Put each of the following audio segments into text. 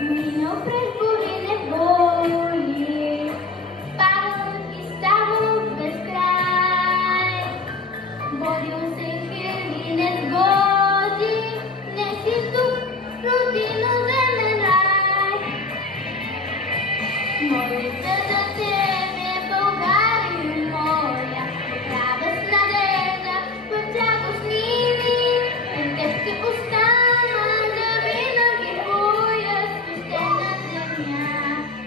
Minął pręd góry niewoli, Pan i stanął bez kraj. Borił się chwili nie zgodzi, nie si tu rutinu zemen raj. Молиться за тебе, България моя, радостна надежда, в тях сними, пред теб ще остана завинаги твоя свещена земя,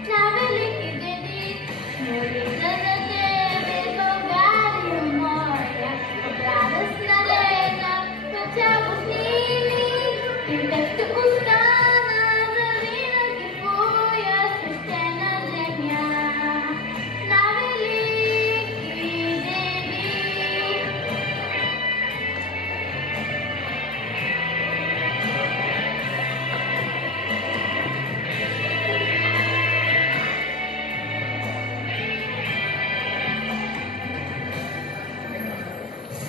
на велики деди. Молиться за тебе, България моя, радостна надежда, в тях сними, пред теб ще остана завинаги твоя свещена земя, на велики деди.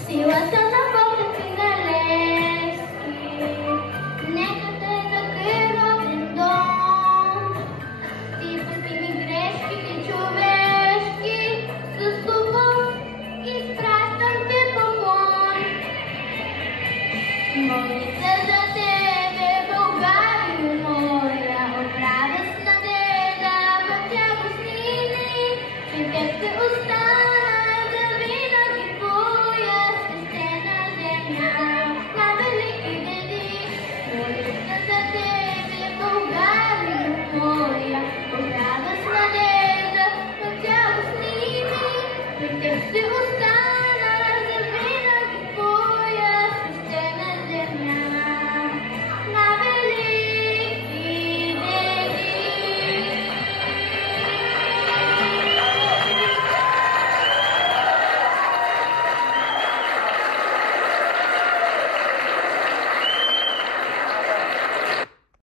Силата на Бога финалески, нека те закрие роден дом. Ти прости ми грешките човешки, с любов изпращам те поклон. Молиться за тебе, България моя, от радост надежда, в тях снини, пред теб ще остана завинаги твоя свещена земя, на велики деди. Молиться за тебе, България моя, от радост надежда, в тях снини, пред теб ще остана